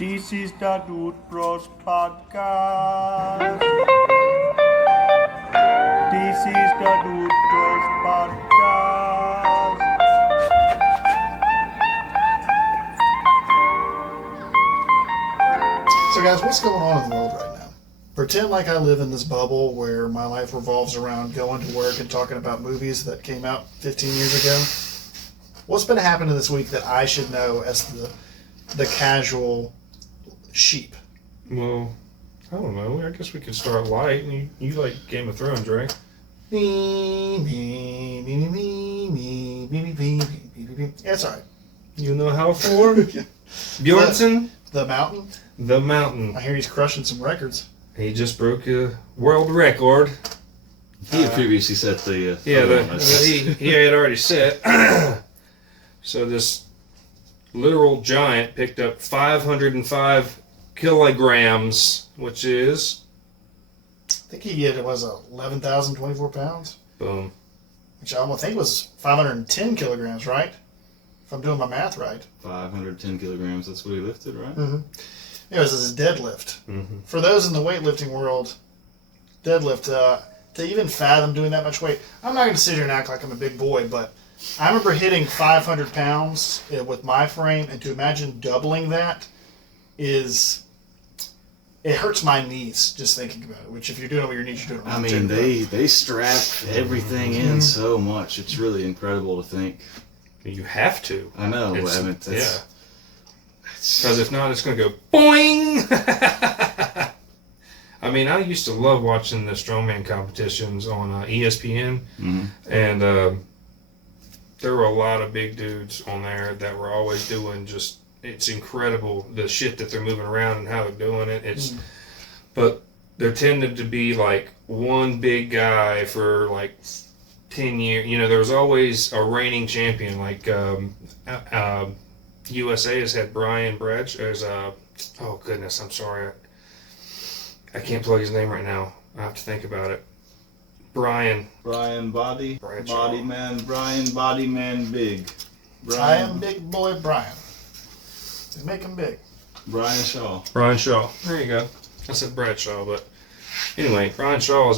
This is the Dude Bros Podcast. This is the Dude Bros Podcast. So guys, what's going on in the world right now? Pretend like I live in this bubble where my life revolves around going to work and talking about movies that came out 15 years ago. What's been happening this week that I should know as the casual sheep? Well, I don't know. I guess we could start light. And you like Game of Thrones, right? Me. Yeah, it's alright. You know how for? Bjornsson? TheMountain? TheMountain. I hear he's crushing some records. He just broke a world record. He had previously set the... he had already set. So this literal giant picked up 505 kilograms, which is... I think he did, 11,024 pounds? Boom. Which I think was 510 kilograms, right? If I'm doing my math right. 510 kilograms, that's what he lifted, right? Mm-hmm. It was his deadlift. Mm-hmm. For those in the weightlifting world, deadlift, to even fathom doing that much weight, I'm not going to sit here and act like I'm a big boy, but I remember hitting 500 pounds with my frame, and to imagine doubling that it hurts my knees just thinking about it, which if you're doing it with your knees, you're doing it I right. mean, they strap everything in so much. It's really incredible to think. You have to. I know. Yeah. Because if not, it's going to go boing! I mean, I used to love watching the strongman competitions on ESPN, and there were a lot of big dudes on there that were always doing it's incredible, the shit that they're moving around and how they're doing it. But there tended to be like one big guy for like 10 years. You know, there was always a reigning champion, like USA has had Brian Bradshaw. Oh goodness, I'm sorry. I can't plug his name right now. I have to think about it. Brian Body Bradshaw. Man, Body Man Big. I am big boy Brian. Just make him big. Brian Shaw. There you go. I said Bradshaw, but anyway, Brian Shaw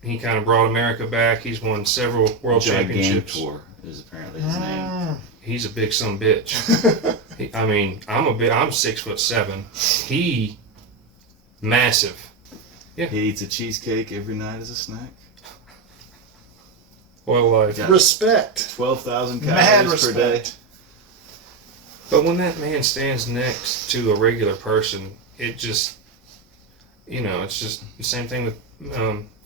he kind of brought America back. He's won several world championships. Gigantor is apparently his name. He's a big son bitch. I'm 6'7". He massive. Yeah. He eats a cheesecake every night as a snack. Oil life. Yeah. Respect. 12,000 Mad calories per day. respect. But when that man stands next to a regular person, it just, it's just the same thing with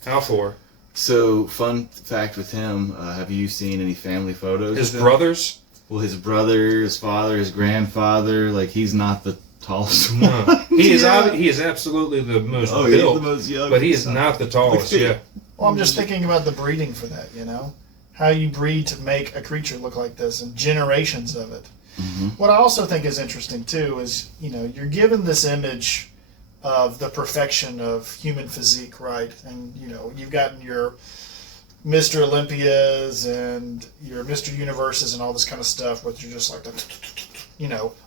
Alfor. So, fun fact with him, have you seen any family photos? His of him? brothers? Well, his brother, his father, his grandfather, like, he's not the tallest one. No. He is absolutely the most built, he's the most young. but he is not the tallest, yeah. Well, I'm just thinking about the breeding for that, how you breed to make a creature look like this and generations of it. Mm-hmm. What I also think is interesting too is, you're given this image of the perfection of human physique, right? And, you've gotten your Mr. Olympias and your Mr. Universes and all this kind of stuff, where you're just like,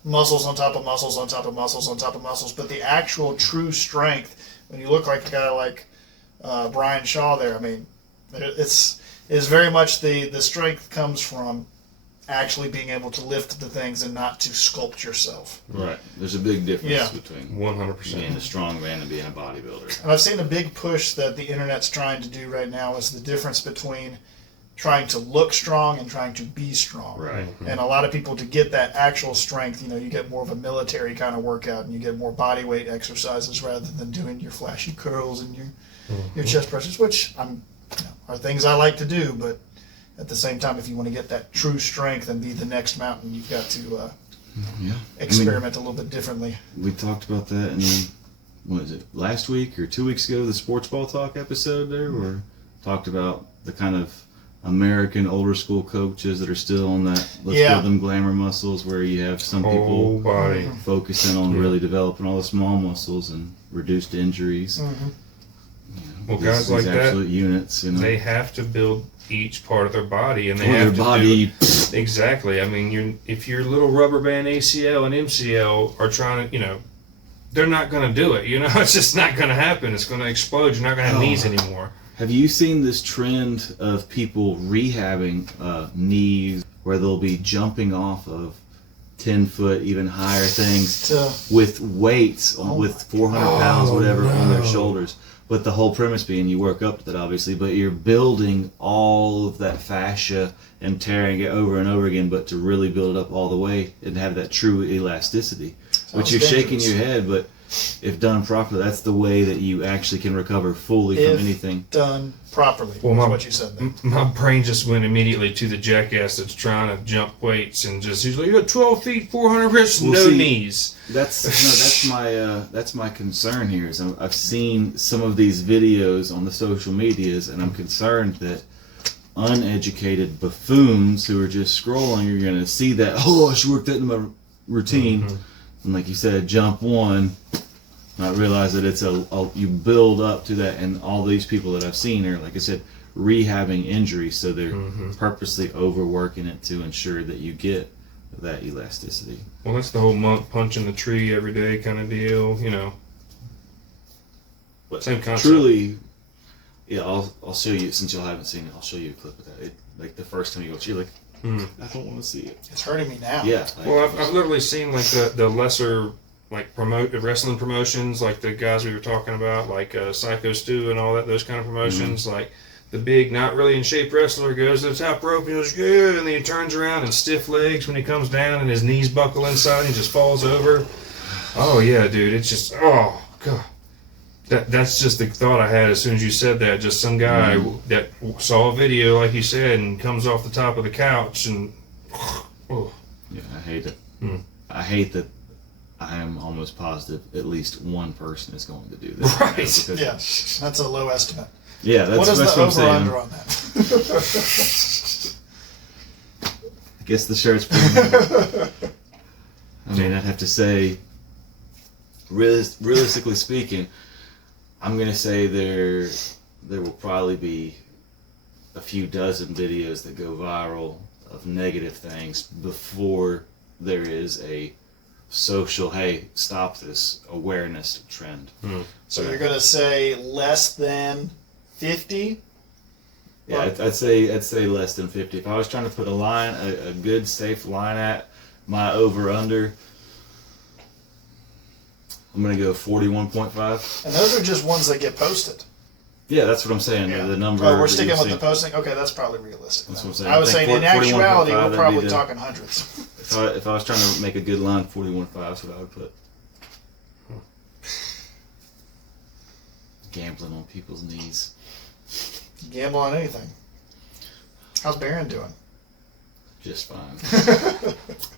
muscles on top of muscles on top of muscles on top of muscles. But the actual true strength, when you look like a guy like Brian Shaw there, I mean, it's very much the strength comes from actually being able to lift the things and not to sculpt yourself. Right. There's a big difference between 100%. being a strong man and being a bodybuilder. And I've seen a big push that the internet's trying to do right now is the difference between trying to look strong and trying to be strong. Right. And a lot of people, to get that actual strength, you get more of a military kind of workout and you get more body weight exercises rather than doing your flashy curls and your chest presses, which are things I like to do, but at the same time, if you want to get that true strength and be the next mountain, you've got to experiment a little bit differently. We talked about that in, last week or 2 weeks ago, the Sports Ball Talk episode there, where we talked about the kind of American older school coaches that are still on that, let's build them glamour muscles, where you have some people body focusing on really developing all the small muscles and reduced injuries. Well, guys like that, absolute units, they have to build each part of their body, and they Or have their to body. do exactly. I mean, if your little rubber band ACL and MCL are trying to, they're not going to do it. It's just not going to happen. It's going to explode. You're not going to have knees anymore. Have you seen this trend of people rehabbing knees where they'll be jumping off of 10-foot, even higher things with weights, with 400 pounds, whatever, on their shoulders? But the whole premise being you work up to that, obviously, but you're building all of that fascia and tearing it over and over again, but to really build it up all the way and have that true elasticity. Which you're shaking your head, but if done properly, that's the way that you actually can recover fully from anything. Done properly, is what you said there. My brain just went immediately to the jackass that's trying to jump weights and he's like, you got 12 feet, 400 wrists, knees. That's my concern here. Is I've seen some of these videos on the social medias, and I'm concerned that uneducated buffoons who are just scrolling are going to see that, I should work that in my routine. Mm-hmm. And like you said, jump one, not realize that it's you build up to that, and all these people that I've seen are, like I said, rehabbing injuries, so they're purposely overworking it to ensure that you get that elasticity. Well, that's the whole monk punching the tree every day kind of deal, But same concept. Truly, yeah, I'll show you, since y'all haven't seen it, I'll show you a clip of that. Like the first time you watch, you're like, I don't want to see it. It's hurting me now. Yeah. Well, I've literally seen like the lesser wrestling promotions, like the guys we were talking about, like Psycho Stu and all that, those kind of promotions. Like the big, not really in shape wrestler goes to the top rope and goes, good, and then he turns around and stiff legs when he comes down and his knees buckle inside and he just falls over. Oh yeah, dude, it's just, oh god. That's just the thought I had as soon as you said that. Just some guy that saw a video, like you said, and comes off the top of the couch and. Oh. Yeah, I hate it. I hate that. I am almost positive at least one person is going to do this. Right. Yeah, that's a low estimate. Yeah, that's what is what the I'm saying. over-under on that? I guess the shirt's pretty. I mean, I'd have to say, realistically speaking, I'm gonna say there will probably be a few dozen videos that go viral of negative things before there is a social, hey, stop this awareness trend. So you're gonna say less than 50? Yeah, I'd say less than 50. If I was trying to put a good safe line at my over under, I'm going to go 41.5. And those are just ones that get posted. Yeah, that's what I'm saying. Yeah. The number. Oh, we're sticking with the posting? Okay, that's probably realistic. That's what I'm saying. I was saying, in actuality, we're probably the, talking hundreds. If I was trying to make a good line, 41.5 is what I would put. Gambling on people's knees. Gamble on anything. How's Baron doing? Just fine.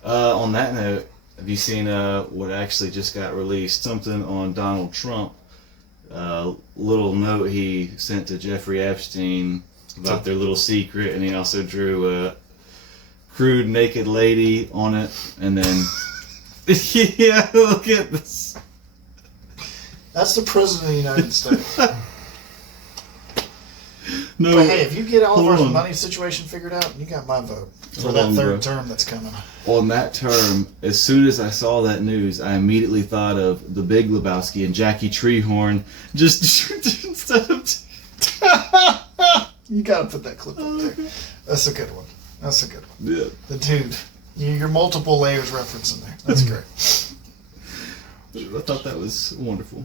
On that note, have you seen what actually just got released? Something on Donald Trump. Little note he sent to Jeffrey Epstein about their little secret, and he also drew a crude naked lady on it, and then yeah, look at this. That's the president of the United States. No, but hey, if you get all of our on. money situation figured out, you got my vote for Hold that on, third bro. term that's coming. On that term, as soon as I saw that news, I immediately thought of The Big Lebowski and Jackie Treehorn just instead of. You gotta put that clip up there. That's a good one. That's a good one. Yeah. The dude. Your multiple layers reference in there. That's great. I thought that was wonderful.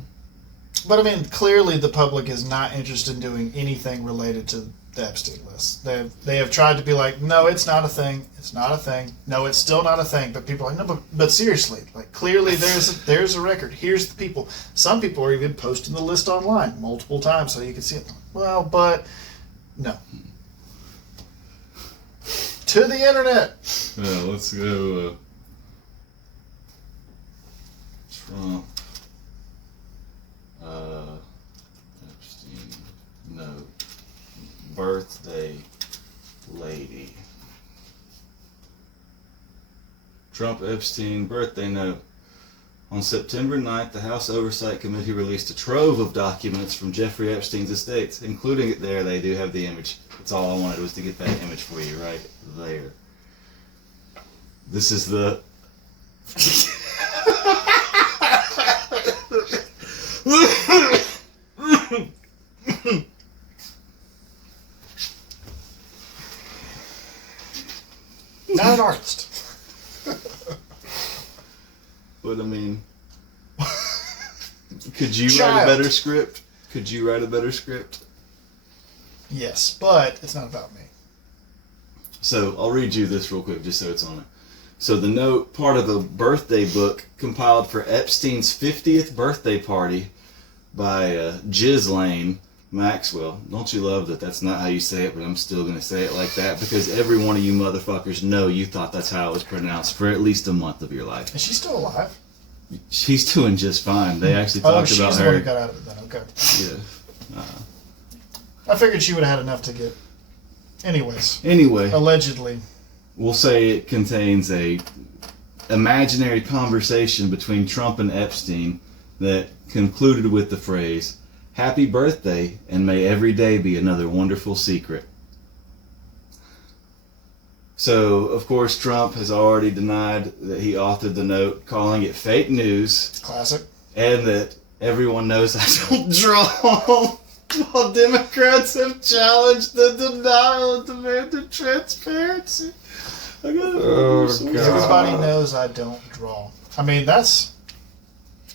But I mean, clearly the public is not interested in doing anything related to the Epstein list. They have tried to be like, no, it's not a thing. It's not a thing. No, it's still not a thing. But people are like, no, but seriously, like clearly there's a record. Here's the people. Some people are even posting the list online multiple times so you can see it. Well, but no. To the internet. Yeah, let's go. Trump. Epstein. No. Birthday lady. Trump Epstein birthday note. On September 9th, the House Oversight Committee released a trove of documents from Jeffrey Epstein's estates, including it there. They do have the image. That's all I wanted was to get that image for you right there. This is the... Not an artist. But I mean, could you Child. write a better script? Could you write a better script? Yes, but it's not about me. So I'll read you this real quick just so it's on it. So the note, part of a birthday book compiled for Epstein's 50th birthday party by Ghislaine Maxwell. Don't you love that that's not how you say it, but I'm still going to say it like that because every one of you motherfuckers know you thought that's how it was pronounced for at least a month of your life. Is she still alive? She's doing just fine. They actually talked she's about the one her. who got out of it then. Okay. Yeah. I figured she would have had enough to get. Anyways, Anyway, allegedly. we'll say it contains a imaginary conversation between Trump and Epstein that concluded with the phrase, "Happy birthday, and may every day be another wonderful secret." So, of course, Trump has already denied that he authored the note, calling it fake news, Classic. and that everyone knows I don't draw. While Democrats have challenged the denial and demanded transparency. I gotta Oh, God. Everybody knows I don't draw. I mean, that's...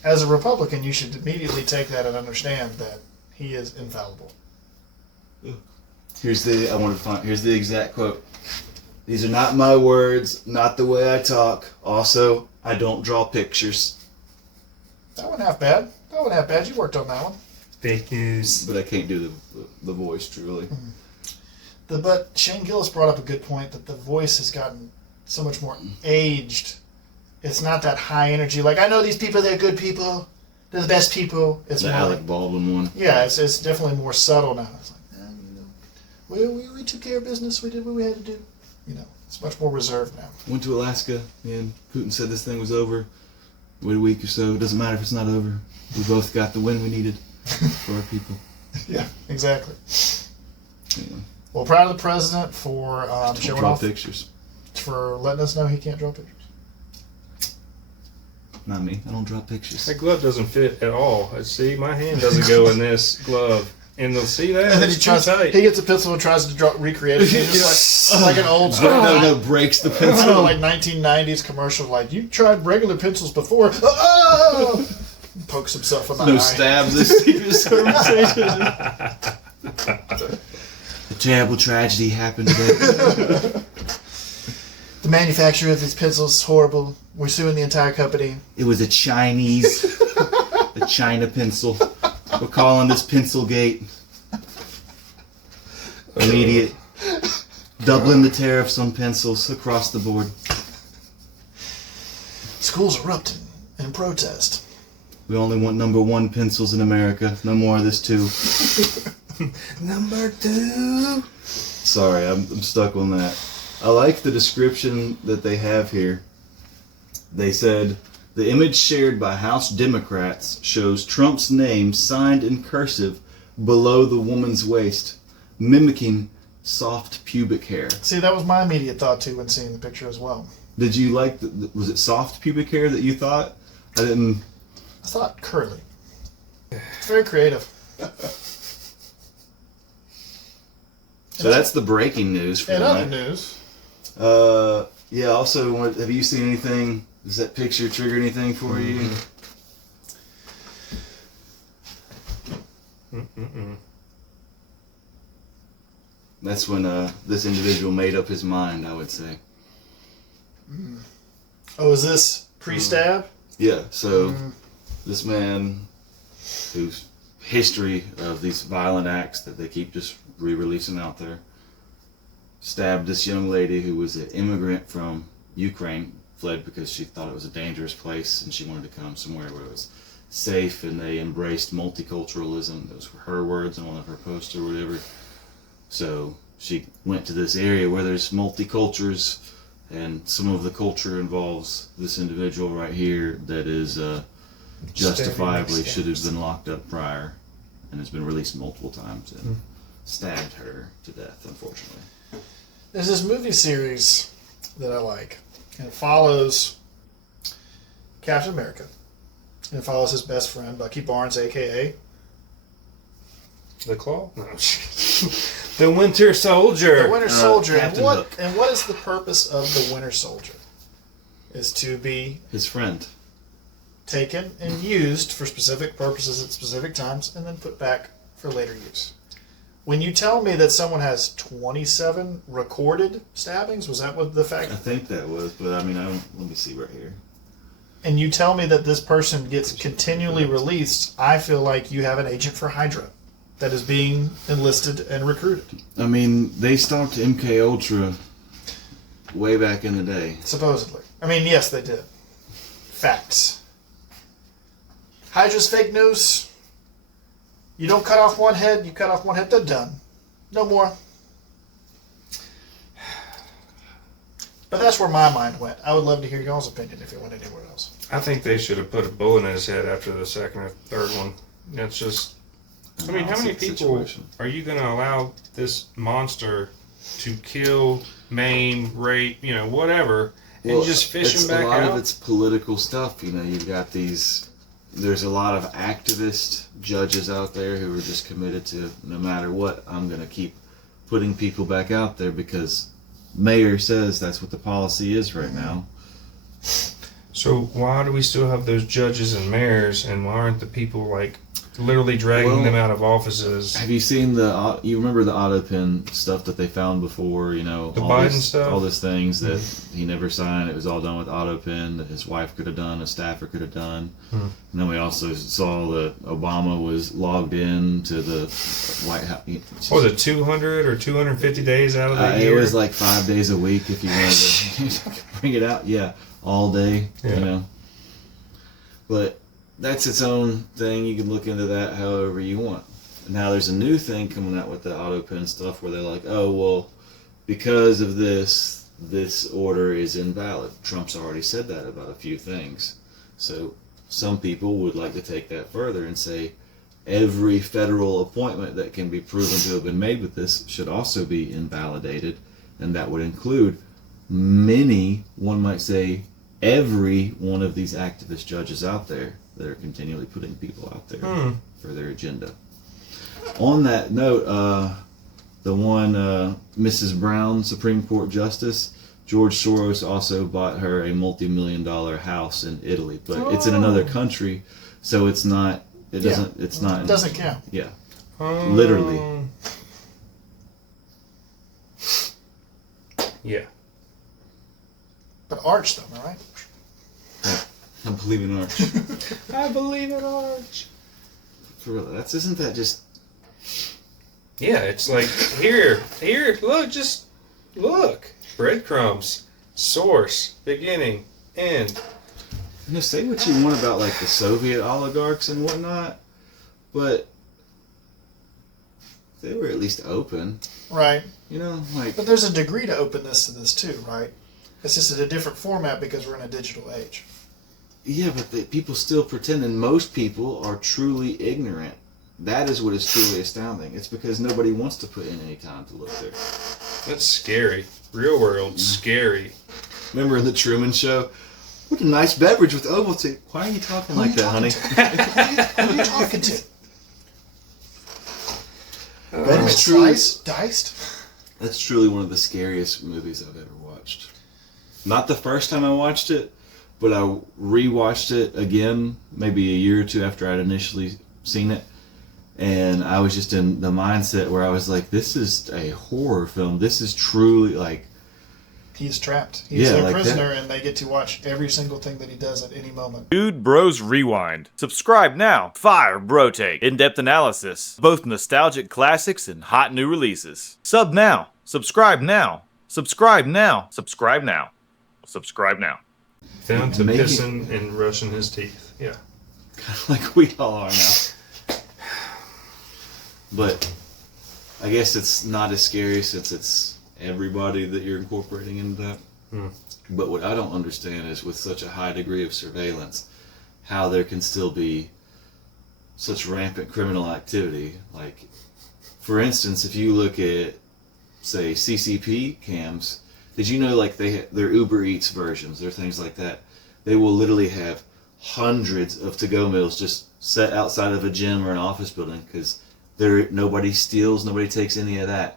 As a Republican, you should immediately take that and understand that he is infallible. Here's the exact quote. "These are not my words, not the way I talk. Also, I don't draw pictures." That wasn't half bad. You worked on that one. Fake news. But I can't do the voice truly. But Shane Gillis brought up a good point that the voice has gotten so much more aged. It's not that high energy. Like, I know these people, they're good people. They're the best people. It's The more Alec like, Baldwin one. yeah, it's definitely more subtle now. It's like, we took care of business. We did what we had to do. It's much more reserved now. Went to Alaska and Putin said this thing was over. Wait a week or so. It doesn't matter if it's not over. We both got the win we needed for our people. Yeah, exactly. Anyway, Well, proud of the president for don't showing draw off, pictures. for letting us know he can't draw pictures. Not me. I don't draw pictures. That glove doesn't fit at all. See, my hand doesn't go in this glove. And they'll see that. And then It's too tight. he gets a pencil and tries to recreate it. He's just like an old school, No, breaks the pencil. like 1990s commercial. Like, you tried regular pencils before. Oh! Pokes himself in the No eye. stabs this secret conversation. A terrible tragedy happened today. The manufacturer of these pencils is horrible. We're suing the entire company. It was a China pencil. We're calling this Pencilgate. Immediate. Doubling the tariffs on pencils across the board. Schools erupted in protest. We only want #1 pencils in America. No more of this too. Number 2. Sorry, I'm stuck on that. I like the description that they have here. They said, the image shared by House Democrats shows Trump's name signed in cursive below the woman's waist, mimicking soft pubic hair. See, that was my immediate thought, too, when seeing the picture as well. Did you like, was it soft pubic hair that you thought? I didn't. I thought curly. It's very creative. So that's the breaking news for In other tonight. news, Yeah, also, have you seen anything? Does that picture trigger anything for you? That's when this individual made up his mind, I would say. oh, is this pre-stab? Yeah, so this man, whose history of these violent acts that they keep just re-releasing out there, stabbed this young lady who was an immigrant from Ukraine, fled because she thought it was a dangerous place and she wanted to come somewhere where it was safe and they embraced multiculturalism. Those were her words on one of her posts or whatever. So she went to this area where there's multicultures And some of the culture involves this individual right here that is justifiably should have been locked up prior and has been released multiple times and stabbed her to death, unfortunately. There's this movie series that I like, and it follows Captain America, and it follows his best friend, Bucky Barnes, a.k.a. The Claw? No. The Winter Soldier. The Winter Soldier. Captain Hook. And what is the purpose of the Winter Soldier? Is to be His friend. taken and used for specific purposes at specific times and then put back for later use. When you tell me that someone has 27 recorded stabbings, was that what the fact? I think that was, but I mean, let me see right here. And you tell me that this person gets continually released, I feel like you have an agent for HYDRA that is being enlisted and recruited. I mean, they stopped MKUltra way back in the day. Supposedly. I mean, yes, they did. Facts. HYDRA's fake news. You don't cut off one head, you cut off one head, they're done. No more. But that's where my mind went. I would love to hear y'all's opinion if it went anywhere else. I think they should have put a bullet in his head after the second or third one. That's just... I mean, how many people are you going to allow this monster to kill, maim, rape, whatever, and just fish him back out? A lot of it's political stuff. You've got these... There's a lot of activist judges out there who are just committed to, no matter what, I'm going to keep putting people back out there because mayor says that's what the policy is right now. So why do we still have those judges and mayors, and why aren't the people literally dragging them out of offices? Have you seen you remember the auto pen stuff that they found before, the all Biden this, stuff? all these things that he never signed, it was all done with auto pen that his wife could have done, a staffer could have done. And then we also saw that Obama was logged in to the White House. What was it, 200 or 250 days out of the year? It was like 5 days a week if you wanted to bring it out. Yeah, all day, But that's its own thing. You can look into that however you want. Now there's a new thing coming out with the auto pen stuff where they're like, oh, well, because of this order is invalid. Trump's already said that about a few things. So some people would like to take that further and say every federal appointment that can be proven to have been made with this should also be invalidated. And that would include many, one might say, every one of these activist judges out there that are continually putting people out there for their agenda. On that note, the one Mrs. Brown, Supreme Court Justice, George Soros also bought her a multi-million-dollar house in Italy, but it's in another country, so it's not. It doesn't. It's not. It doesn't count. Yeah, literally. Yeah. But Arch, though, right? I believe in Arch. I believe in Arch. For real, isn't that just? Yeah, it's like here, look, just look. Breadcrumbs, source, beginning, end. Say what you want about the Soviet oligarchs and whatnot, but they were at least open. Right. But there's a degree to openness to this too, right? It's just in a different format because we're in a digital age. Yeah, but people still pretend, and most people are truly ignorant. That is what is truly astounding. It's because nobody wants to put in any time to look there. That's scary. Real world, scary. Remember in the Truman Show? What a nice beverage with Ovaltine. Why are you talking like that, honey? Who are you talking to? That's truly diced? That's truly one of the scariest movies I've ever watched. Not the first time I watched it, but I rewatched it again maybe a year or two after I'd initially seen it. And I was just in the mindset where I was like, this is a horror film. This is truly He's trapped. He's their prisoner, that. And they get to watch every single thing that he does at any moment. Dude Bros Rewind. Subscribe now. Fire Bro Take. In-depth analysis. Both nostalgic classics and hot new releases. Sub now. Subscribe now. Subscribe now. Subscribe now. Subscribe now. Down to pissing and brushing his teeth. Yeah. Kind of like we all are now. But I guess it's not as scary since it's everybody that you're incorporating into that. But what I don't understand is with such a high degree of surveillance, how there can still be such rampant criminal activity. Like, for instance, if you look at, say, CCP cams, did you know, like, they're Uber Eats versions, they're things like that. They will literally have hundreds of to-go meals just set outside of a gym or an office building because nobody steals, nobody takes any of that.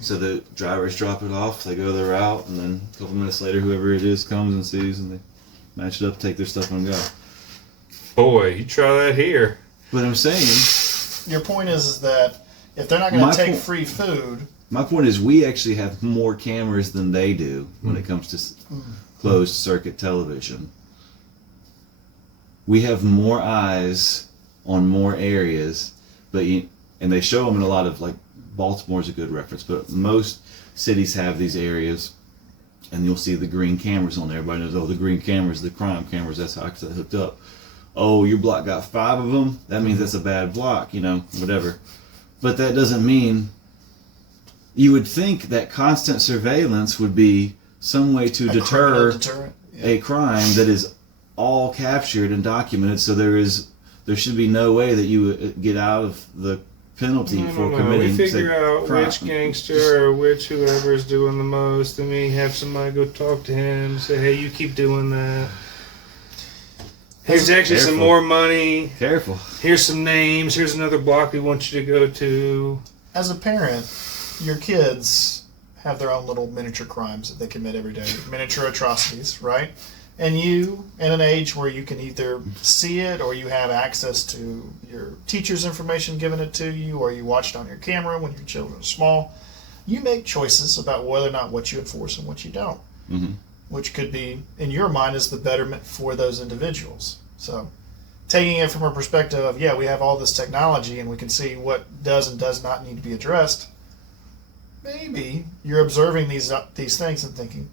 So the drivers drop it off, they go their route, and then a couple minutes later, whoever it is comes and sees, and they match it up, take their stuff, and go. Boy, you try that here. But I'm saying, Your point is that if they're not going My to take point- free food, my point is we actually have more cameras than they do when it comes to closed circuit television. We have more eyes on more areas, and they show them in a lot of, like, Baltimore's a good reference, but most cities have these areas, and you'll see the green cameras on there. Everybody knows, oh, the green cameras, the crime cameras, that's how I got hooked up. Oh, your block got 5 of them? That means that's a bad block, whatever. But that doesn't mean... You would think that constant surveillance would be some way to deter deterrent. a crime that is all captured and documented, so there should be no way that you would get out of the penalty for committing, We figure say, out crime. which gangster or which whoever's doing the most, and we have somebody go talk to him, say, hey, you keep doing that. Here's actually some Careful. more money. Careful. Here's some names. Here's another block we want you to go to. As a parent, your kids have their own little miniature crimes that they commit every day, miniature atrocities, right? And you, in an age where you can either see it or you have access to your teacher's information given it to you, or you watch it on your camera when your children are small, you make choices about whether or not what you enforce and what you don't, which could be, in your mind, is the betterment for those individuals. So taking it from a perspective of, yeah, we have all this technology and we can see what does and does not need to be addressed, maybe you're observing these things and thinking,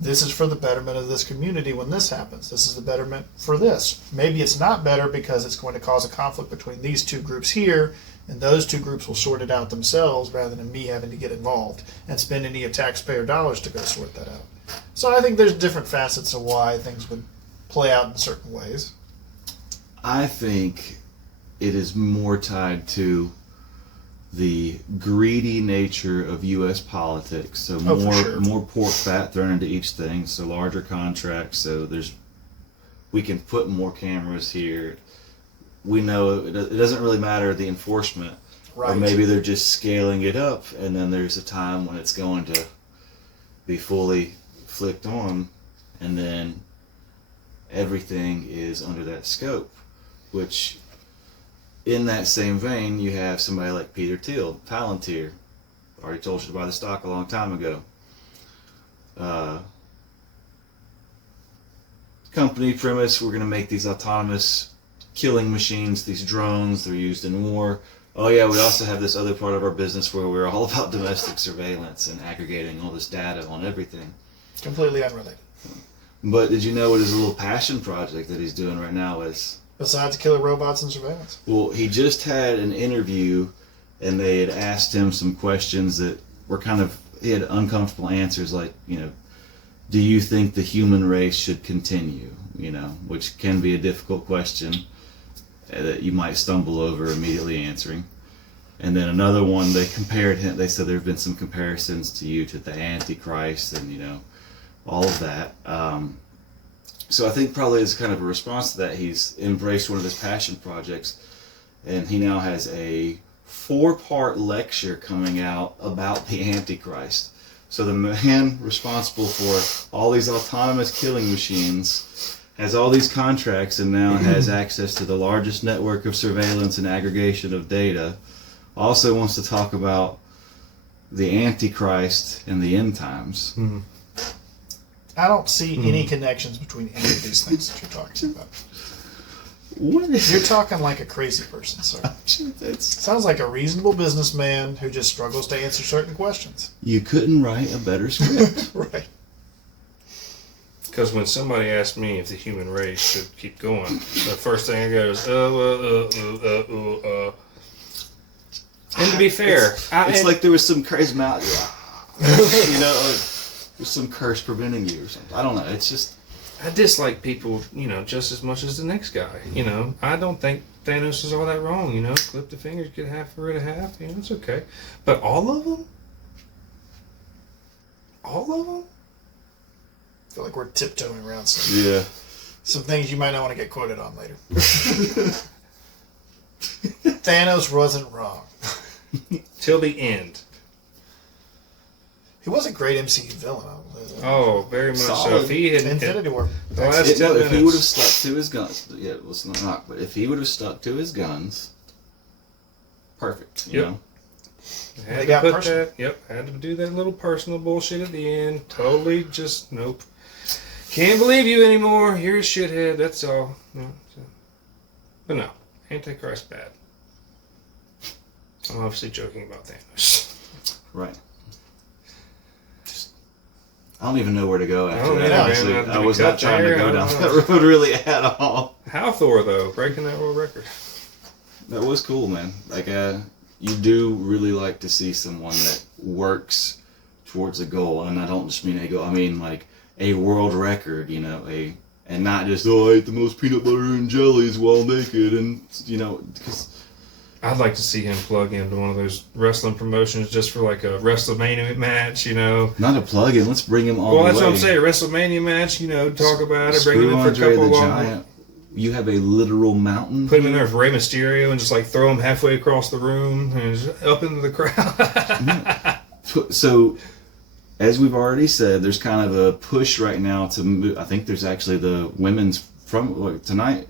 this is for the betterment of this community when this happens. This is the betterment for this. Maybe it's not better because it's going to cause a conflict between these two groups here, and those two groups will sort it out themselves rather than me having to get involved and spend any of taxpayer dollars to go sort that out. So I think there's different facets of why things would play out in certain ways. I think it is more tied to the greedy nature of U.S. politics. So more pork fat thrown into each thing. So larger contracts. So we can put more cameras here. We know it doesn't really matter the enforcement, Right. or maybe they're just scaling it up, and then there's a time when it's going to be fully flicked on, and then everything is under that scope, which. In that same vein, you have somebody like Peter Thiel, Palantir. Already told you to buy the stock a long time ago. Company premise, we're going to make these autonomous killing machines, these drones, they're used in war. Oh yeah, we also have this other part of our business where we're all about domestic surveillance and aggregating all this data on everything. Completely unrelated. But did you know what his little passion project that he's doing right now is? Besides killer robots and surveillance. Well, he just had an interview, and they had asked him some questions that were he had uncomfortable answers, like, do you think the human race should continue? Which can be a difficult question that you might stumble over immediately answering. And then another one, they compared him, they said there have been some comparisons to you to the Antichrist and, all of that. So I think probably as kind of a response to that, he's embraced one of his passion projects, and he now has a 4-part lecture coming out about the Antichrist. So the man responsible for all these autonomous killing machines has all these contracts and now has access to the largest network of surveillance and aggregation of data. Also wants to talk about the Antichrist and the end times. Mm-hmm. I don't see any connections between any of these things that you're talking about. What is You're talking like a crazy person, sir. Sounds like a reasonable businessman who just struggles to answer certain questions. You couldn't write a better script. Right. Because when somebody asks me if the human race should keep going, the first thing I go is, And to be fair, It's like there was some crazy mountain, you know, like there's some curse preventing you or something. I don't know. It's just I dislike people, just as much as the next guy. I don't think Thanos is all that wrong. Clip the fingers, get half rid of half. It's okay. But all of them? All of them? I feel like we're tiptoeing around some things you might not want to get quoted on later. Thanos wasn't wrong. Till the end. He was a great MCU villain. Oh, very much so. Solid. If he had Infinity War. the last 10 if he would have minutes, stuck to his guns, let's not. But if he would have stuck to his guns, perfect. You Yep. know. had They to got put personal. had to do that little personal bullshit at the end. Totally just nope. Can't believe you anymore. You're a shithead. That's all. But no, Antichrist bad. I'm obviously joking about Thanos. Right. I don't even know where to go after don't that. either, Honestly, man. I was Did we not cut trying to there? go I down don't that road really at all. Hathor though, breaking that world record. That was cool, man. Like, you do really like to see someone that works towards a goal, and I don't just mean a goal. I mean like a world record, and not just I ate the most peanut butter and jellies while naked, and because. I'd like to see him plug into one of those wrestling promotions just for like a WrestleMania match, Not a plug-in. Let's bring him all Well, the that's way. what I'm saying. WrestleMania match, talk about it, bring Screw him in for a Andre couple the of Giant. You have a literal mountain. Put him in there with Rey Mysterio and just like throw him halfway across the room and just up into the crowd. So, as we've already said, there's kind of a push right now to move. I think there's actually the women's from tonight.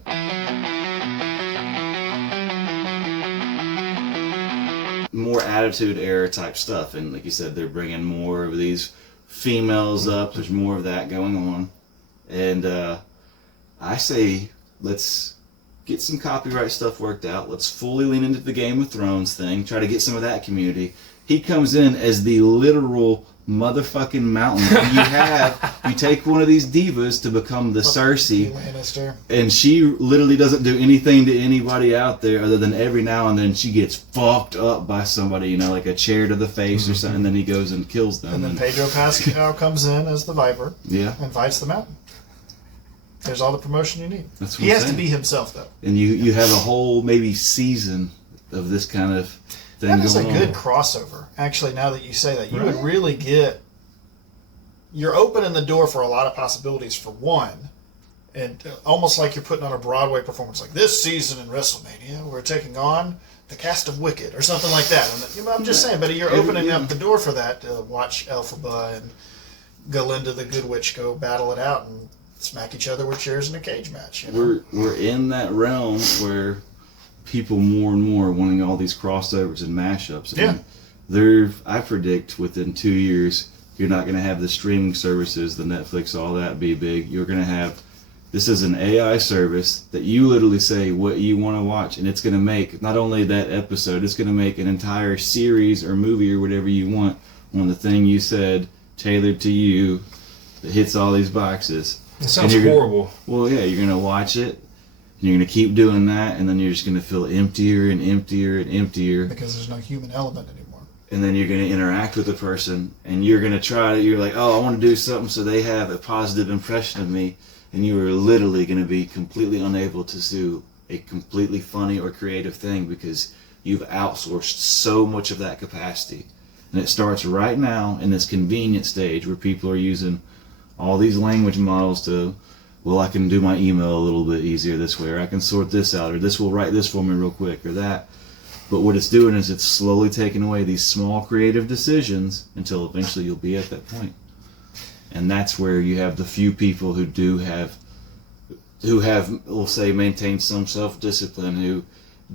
More attitude era type stuff, and like you said, they're bringing more of these females up. There's more of that going on, and I say let's get some copyright stuff worked out. Let's fully lean into the Game of Thrones thing. Try to get some of that community. He comes in as the literal motherfucking mountain. You take one of these divas to become the Cersei, Lannister. and she literally doesn't do anything to anybody out there other than every now and then she gets fucked up by somebody, like a chair to the face or something, and then he goes and kills them. And then Pedro Pascal comes in as the Viper and fights the Mountain. There's all the promotion you need. That's what he I'm has to saying. be himself, though. And you have a whole maybe season of this kind of thing That is a going good on. crossover. Actually, now that you say that, you would Right. really get... You're opening the door for a lot of possibilities for one, and almost like you're putting on a Broadway performance. Like, this season in WrestleMania, we're taking on the cast of Wicked, or something like that. And I'm just saying, but you're opening up the door for that to watch Elphaba and Galinda the Good Witch go battle it out and smack each other with chairs in a cage match. We're in that realm where people more and more are wanting all these crossovers and mashups. Yeah. And I predict within 2 years, you're not going to have the streaming services, the Netflix, all that be big. You're going to have, this is an AI service that you literally say what you want to watch, and it's going to make not only that episode, it's going to make an entire series or movie or whatever you want on the thing you said, tailored to you, that hits all these boxes. It sounds And you're horrible. Well, yeah, you're going to watch it, and you're going to keep doing that, and then you're just going to feel emptier and emptier and emptier. Because there's no human element anymore. And then you're going to interact with the person, and you're going to you're like, oh, I want to do something so they have a positive impression of me, and you are literally going to be completely unable to do a completely funny or creative thing because you've outsourced so much of that capacity. And it starts right now in this convenient stage where people are using all these language models to, well, I can do my email a little bit easier this way, or I can sort this out, or this will write this for me real quick, or that. But what it's doing is it's slowly taking away these small creative decisions until eventually you'll be at that point. And that's where you have the few people who have, we'll say, maintained some self-discipline, who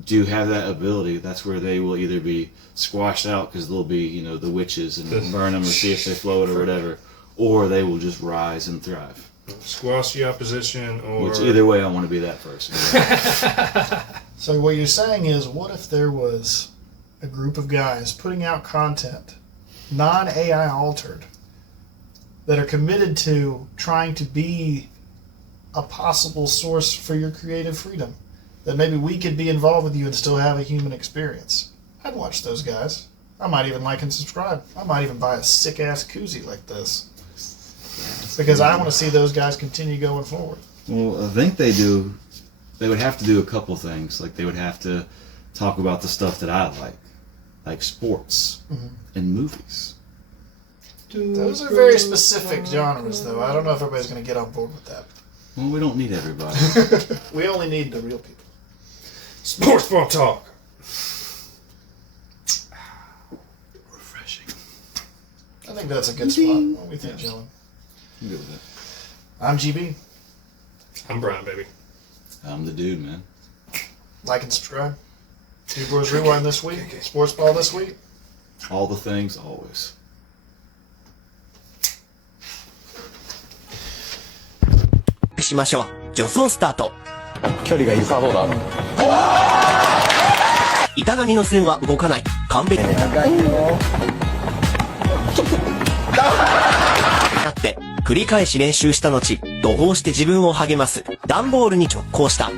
do have that ability. That's where they will either be squashed out because they'll be, the witches and burn them or see if they float or whatever, or they will just rise and thrive. Squash the opposition, or Which either way, I want to be that person. So what you're saying is, what if there was a group of guys putting out content, non-AI altered, that are committed to trying to be a possible source for your creative freedom? That maybe we could be involved with you and still have a human experience. I'd watch those guys. I might even like and subscribe. I might even buy a sick-ass koozie like this. Because I want to see those guys continue going forward. Well, I think they do. They would have to do a couple things. Like, they would have to talk about the stuff that I like sports and movies. Those are very specific genres, though. I don't know if everybody's going to get on board with that. Well, we don't need everybody. We only need the real people. sports ball talk. Refreshing. I think that's a good spot. What do we think, gentlemen? I'm good with it. I'm GB. I'm Brian, baby. I'm the dude, man. Like and subscribe. Two Bros Rewind this week. Sports Ball this week. All the things, always. しましょう。助走スタート。距離がいいさ、どうだ板紙の線は動かない。完璧になって繰り返し練習した後、怒号して自分を励ます。段ボールに直行した。